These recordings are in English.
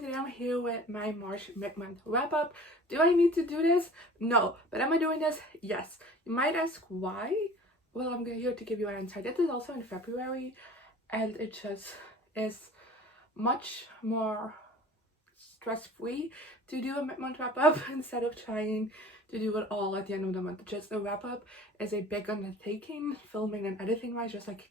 me. Today I'm here with my March mid-month wrap-up. Do I need to do this? No. But am I doing this? Yes. You might ask why? Well, I'm here to give you an answer. This is also in February, and it just is much more stress-free to do a mid-month wrap-up instead of trying to do it all at the end of the month. Just a wrap-up is a big undertaking, filming and editing wise, just like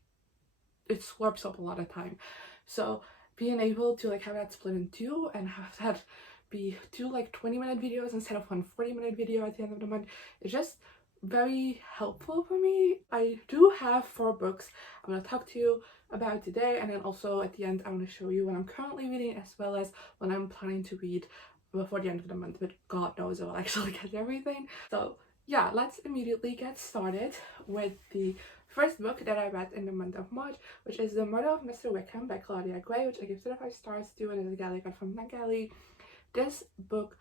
it slurps up a lot of time. So being able to have that split in two and have that be two 20-minute videos instead of one 40-minute video at the end of the month is just very helpful for me. I do have 4 books I'm going to talk to you about today, and then also at the end I want to show you what I'm currently reading as well as what I'm planning to read before the end of the month, but God knows I will actually get everything. So yeah, let's immediately get started with the first book that I read in the month of March, which is The Murder of Mr. Wickham by Claudia Gray, which I give 2 out of 5 stars to, and is a galley got from NetGalley. This book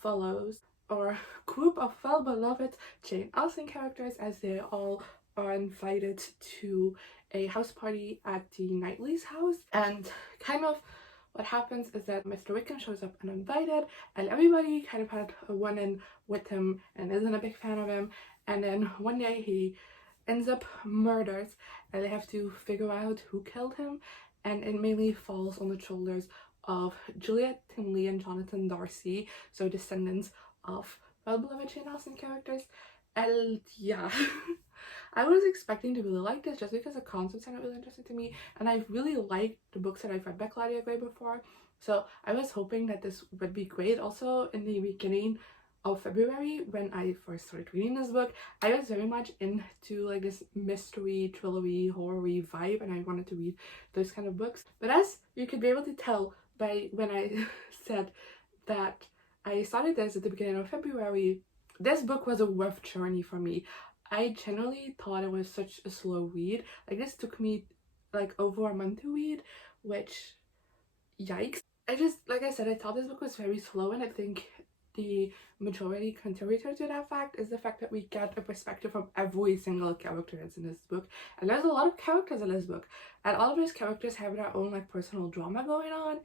follows our group of well-beloved Jane Austen characters as they all are invited to a house party at the Knightley's house, and kind of what happens is that Mr. Wickham shows up uninvited and everybody kind of had a run-in with him and isn't a big fan of him, and then one day he ends up murdered and they have to figure out who killed him, and it mainly falls on the shoulders of Juliet Tinley and Jonathan Darcy, so descendants of well-beloved Jane Austen characters. And yeah, I was expecting to really like this just because the concept sounded really interesting to me, and I really liked the books that I've read by Claudia Gray before, so I was hoping that this would be great. Also, in the beginning of February, when I first started reading this book, I was very much into this mystery, thrillery, horror-y vibe, and I wanted to read those kind of books. But as you could be able to tell by when I said that I started this at the beginning of February, this book was a rough journey for me. I generally thought it was such a slow read. This took me over a month to read, which, yikes. Like I said, I thought this book was very slow, and I think the majority contributor to that fact is the fact that we get a perspective from every single character that's in this book, and there's a lot of characters in this book, and all of those characters have their own personal drama going on,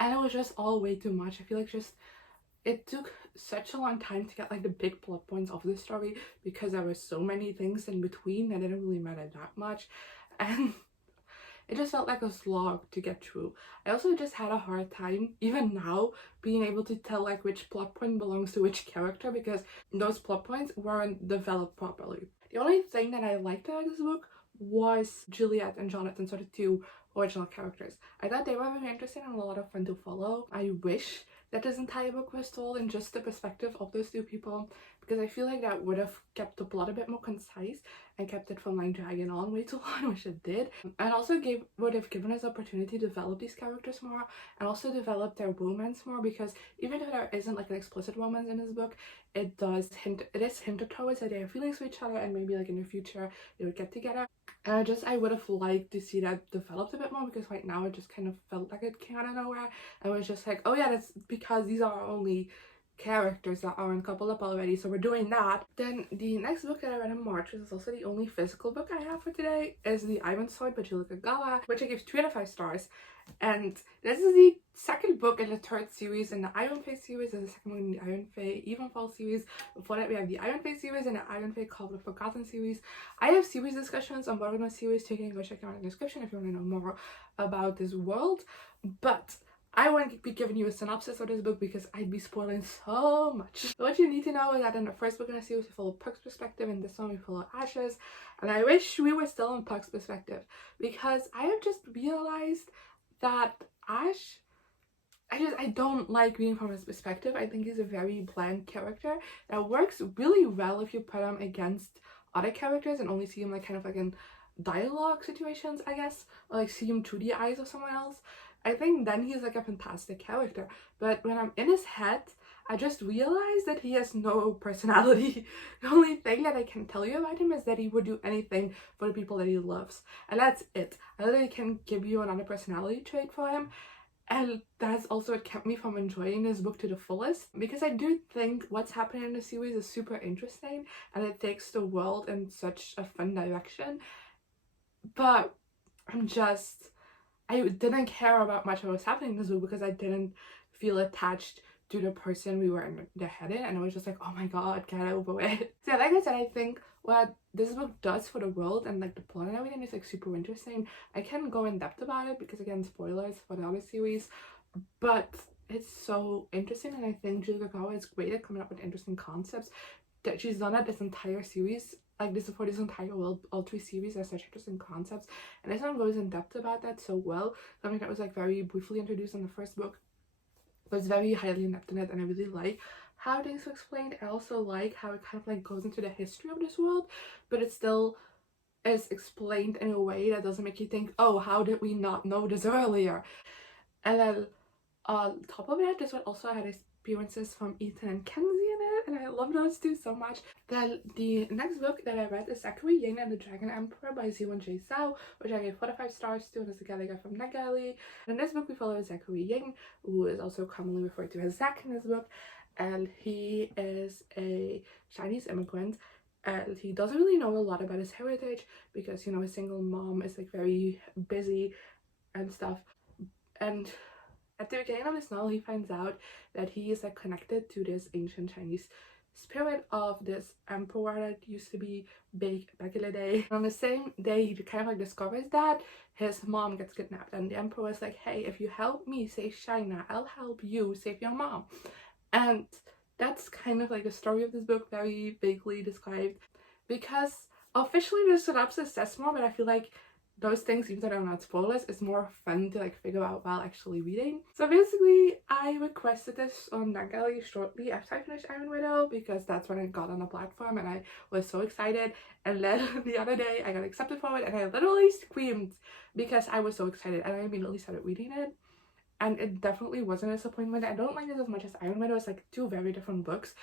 and it was just all way too much. I feel like it took such a long time to get the big plot points of the story because there were so many things in between that didn't really matter that much, and it just felt like a slog to get through. I also just had a hard time, even now, being able to tell which plot point belongs to which character because those plot points weren't developed properly. The only thing that I liked about this book was Juliet and Jonathan, sort of 2 original characters. I thought they were very interesting and a lot of fun to follow. I wish that this entire book was told in just the perspective of those 2 people, because I feel like that would have kept the plot a bit more concise and kept it from dragging on way too long, which it did, and also would have given us opportunity to develop these characters more and also develop their romance more, because even though there isn't an explicit romance in this book, it is hinted towards that they have feelings for each other, and maybe in the future they would get together. And I would have liked to see that developed a bit more, because right now it just kind of felt like it came out of nowhere and was just oh yeah, that's because these are our only characters that aren't coupled up already, so we're doing that. Then the next book that I read in March, which is also the only physical book I have for today, is The Iron Sword by Kagawa, which I give 3 out of 5 stars. And this is the second book in the 3rd series in the Iron Fae series. There's the second one in the Iron Fae Evenfall series. Before that we have the Iron Fae series and the Iron Fae Call of the Forgotten series. I have series discussions on both of those series, so you can go check out in the description if you want to know more about this world. But I won't be giving you a synopsis of this book because I'd be spoiling so much. So what you need to know is that in the first book in the series we follow Puck's perspective, and this one we follow Ash's, and I wish we were still in Puck's perspective, because I have just realized that Ash, I don't like reading from his perspective. I think he's a very bland character that works really well if you put him against other characters and only see him in dialogue situations, I guess, or see him through the eyes of someone else. I think then he's a fantastic character, but when I'm in his head, I just realized that he has no personality. The only thing that I can tell you about him is that he would do anything for the people that he loves, and that's it. I literally can give you another personality trait for him, and that's also what kept me from enjoying this book to the fullest, because I do think what's happening in the series is super interesting and it takes the world in such a fun direction, but I didn't care about much of what was happening in this book because I didn't feel attached to the person we were in the head in, and it was just like, oh my god, get over it. So yeah, like I said, I think what this book does for the world and like the plot and everything is like super interesting. I can't go in depth about it because again, spoilers for the other series, but it's so interesting, and I think Julie Kagawa is great at coming up with interesting concepts that she's done at this entire series. Like this for this entire world, all 3 series are such interesting concepts, and this one goes in depth about that so well. Something that was like very briefly introduced in the first book was very highly in depth in it, and I really like how things are explained. I also like how it kind of like goes into the history of this world, but it still is explained in a way that doesn't make you think, oh, how did we not know this earlier? And then on top of it, this one also had appearances from Ethan and Kenzie in it, and I love those two so much. Then the next book that I read is Zachary Ying and the Dragon Emperor by Xiran Jay Zhao, which I gave 4 to 5 stars to, and is a guy I got from NetGalley. And in this book we follow Zachary Ying, who is also commonly referred to as Zach in this book, and he is a Chinese immigrant, and he doesn't really know a lot about his heritage because, you know, his single mom is like very busy and stuff. And at the beginning of this novel, he finds out that he is like connected to this ancient Chinese spirit of this emperor that used to be big back in the day. And on the same day, he kind of like discovers that his mom gets kidnapped, and the emperor is like, hey, if you help me save China, I'll help you save your mom. And that's kind of like the story of this book, very vaguely described, because officially the synopsis says more, but I feel like those things, even though they're not spoilers, is more fun to like figure out while actually reading. So basically, I requested this on NetGalley shortly after I finished Iron Widow because that's when it got on the platform, and I was so excited. And then the other day, I got accepted for it, and I literally screamed because I was so excited, and I immediately started reading it. And it definitely wasn't a disappointment. I don't like it as much as Iron Widow. It's like 2 very different books,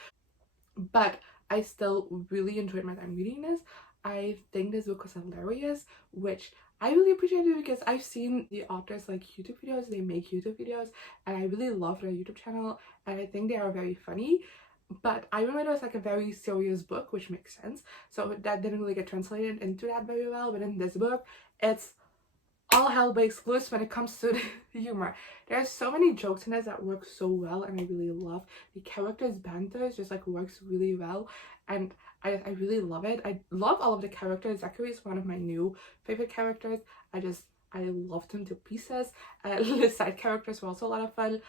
but I still really enjoyed my time reading this. I think this book was hilarious, which I really appreciated because I've seen the authors like YouTube videos, they make YouTube videos, and I really love their YouTube channel, and I think they are very funny. But Iron Widow is like a very serious book, which makes sense, so that didn't really get translated into that very well. But in this book, it's all hell breaks loose when it comes to the humor. There's so many jokes in this that work so well, and I really love the characters' banter. Just like works really well, and I really love it. I love all of the characters. Zachary is one of my new favorite characters. I loved him to pieces. The side characters were also a lot of fun.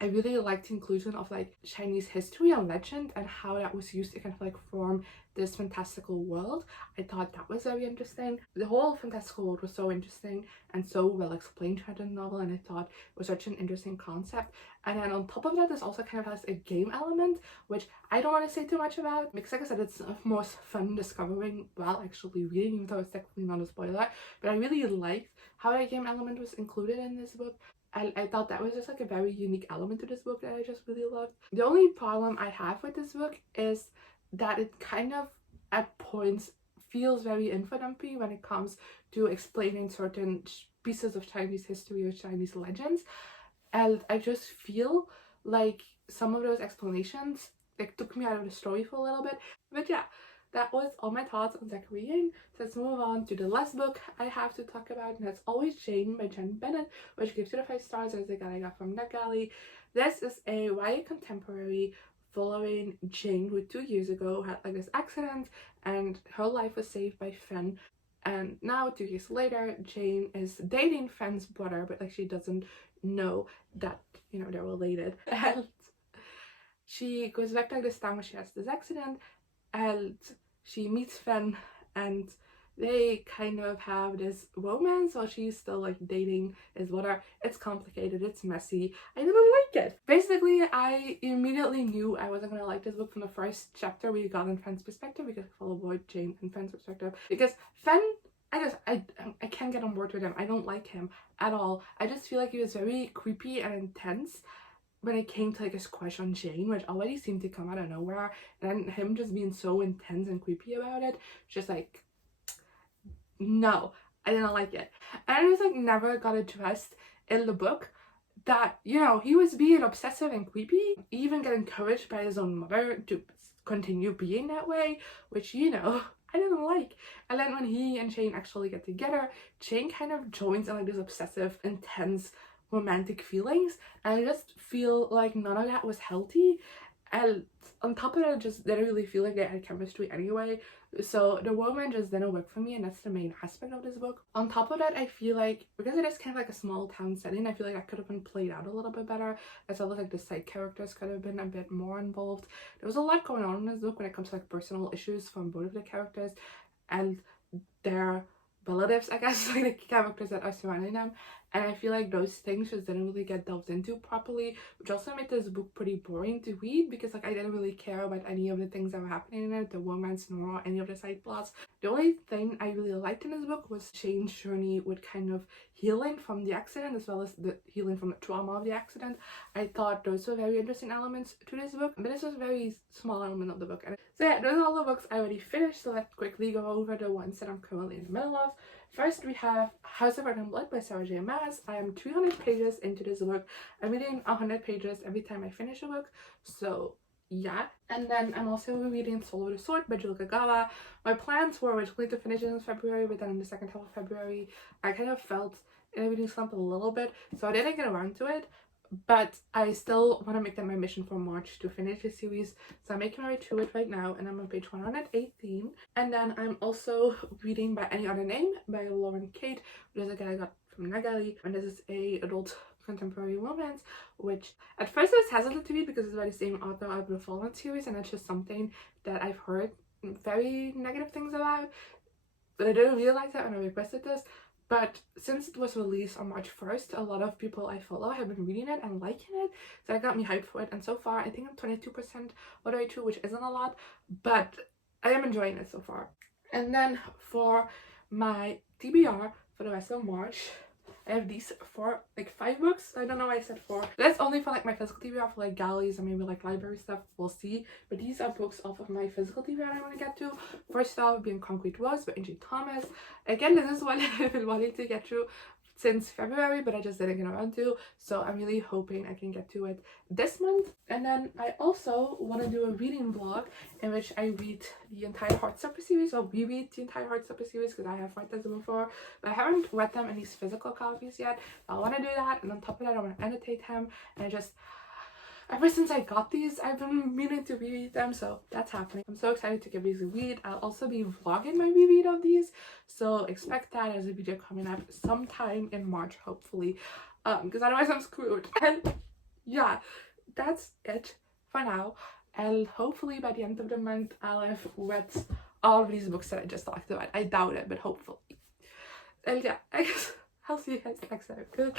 I really liked the inclusion of like Chinese history and legend and how that was used to kind of like form this fantastical world. I thought that was very interesting. The whole fantastical world was so interesting and so well explained throughout the novel, and I thought it was such an interesting concept. And then on top of that, this also kind of has a game element, which I don't want to say too much about because, like I said, it's most fun discovering while actually reading, even though it's technically not a spoiler. But I really liked how that game element was included in this book. I thought that was just like a very unique element to this book that I just really loved. The only problem I have with this book is that it kind of at points feels very infodumpy when it comes to explaining certain pieces of Chinese history or Chinese legends, and I just feel like some of those explanations like took me out of the story for a little bit. But yeah, that was all my thoughts on Zachary Ying. So let's move on to the last book I have to talk about, and that's Always Jane by Jenn Bennett, which gives 2 to 5 stars as the guy I got from NetGalley. This is a YA contemporary following Jane, who 2 years ago had like this accident and her life was saved by Fen. And now 2 years later, Jane is dating Fen's brother, but like she doesn't know that, you know, they're related. And she goes back to like this town where she has this accident, and she meets Fen, and they kind of have this romance while she's still like dating his brother. It's complicated, it's messy, I didn't like it. Basically, I immediately knew I wasn't gonna like this book from the first chapter we got in Fen's perspective, because I follow both Jane and Fen's perspective, because Fen, I can't get on board with him. I don't like him at all. I just feel like he was very creepy and intense when it came to like his crush on Jane, which already seemed to come out of nowhere, and him just being so intense and creepy about it, just like, no, I didn't like it. And it was like never got addressed in the book that, you know, he was being obsessive and creepy, even get encouraged by his own mother to continue being that way, which, you know, I didn't like. And then when he and Shane actually get together, Shane kind of joins in like this obsessive, intense, romantic feelings, and I just feel like none of that was healthy. And on top of it, I just didn't really feel like they had chemistry anyway. So the woman just didn't work for me, and that's the main aspect of this book. On top of that, I feel like because it is kind of like a small town setting, I feel like that could have been played out a little bit better, as well as like the side characters could have been a bit more involved. There was a lot going on in this book when it comes to like personal issues from both of the characters and their relatives, I guess, like the characters that are surrounding them. And I feel like those things just didn't really get delved into properly, which also made this book pretty boring to read, because like I didn't really care about any of the things that were happening in it, the romance nor any of the side plots. The only thing I really liked in this book was Shane's journey with kind of healing from the accident, as well as the healing from the trauma of the accident. I thought those were very interesting elements to this book, but this was a very small element of the book. And so yeah, those are all the books I already finished, so let's quickly go over the ones that I'm currently in the middle of. First, we have House of Red and Blood by Sarah J. Maas. I am 300 pages into this book. I'm reading 100 pages every time I finish a book, so yeah. And then I'm also reading Soul of the Sword by Jill Kagawa. My plans were originally to finish it in February, but then in the second half of February, I kind of felt in a reading slump a little bit, so I didn't get around to it. But I still want to make that my mission for March to finish this series, so I'm making my way through it right now, and I'm on page 118. And then I'm also reading By Any Other Name by Lauren Kate, which is a guy I got from Nagali, and this is a adult contemporary romance, which at first I was hesitant to read because it's by the same author of the Fallen series, and it's just something that I've heard very negative things about, but I didn't realize that when I requested this. But since it was released on March 1st, a lot of people I follow have been reading it and liking it, so that got me hyped for it. And so far, I think I'm 22% all the way through, which isn't a lot, but I am enjoying it so far. And then for my TBR for the rest of March, I have these 5 books. I don't know why I said 4. That's only for like my physical TBR, for like galleys and maybe like library stuff. We'll see. But these are books off of my physical TBR I want to get to. First off being Concrete Rose by Angie Thomas. Again, this is one I've been wanting to get through since February, but I just didn't get around to, so I'm really hoping I can get to it this month. And then I also want to do a reading vlog in which I read the entire Heartstopper series, or reread the entire Heartstopper series, because I have read them before, but I haven't read them in these physical copies yet. I want to do that, and on top of that I want to annotate them, and ever since I got these, I've been meaning to reread them, so that's happening. I'm so excited to give these a read. I'll also be vlogging my reread of these, so expect that as a video coming up sometime in March, hopefully, because otherwise I'm screwed. And yeah, that's it for now, and hopefully by the end of the month I'll have read all of these books that I just talked about. I doubt it, but hopefully. And yeah, I guess I'll see you guys next time. Good.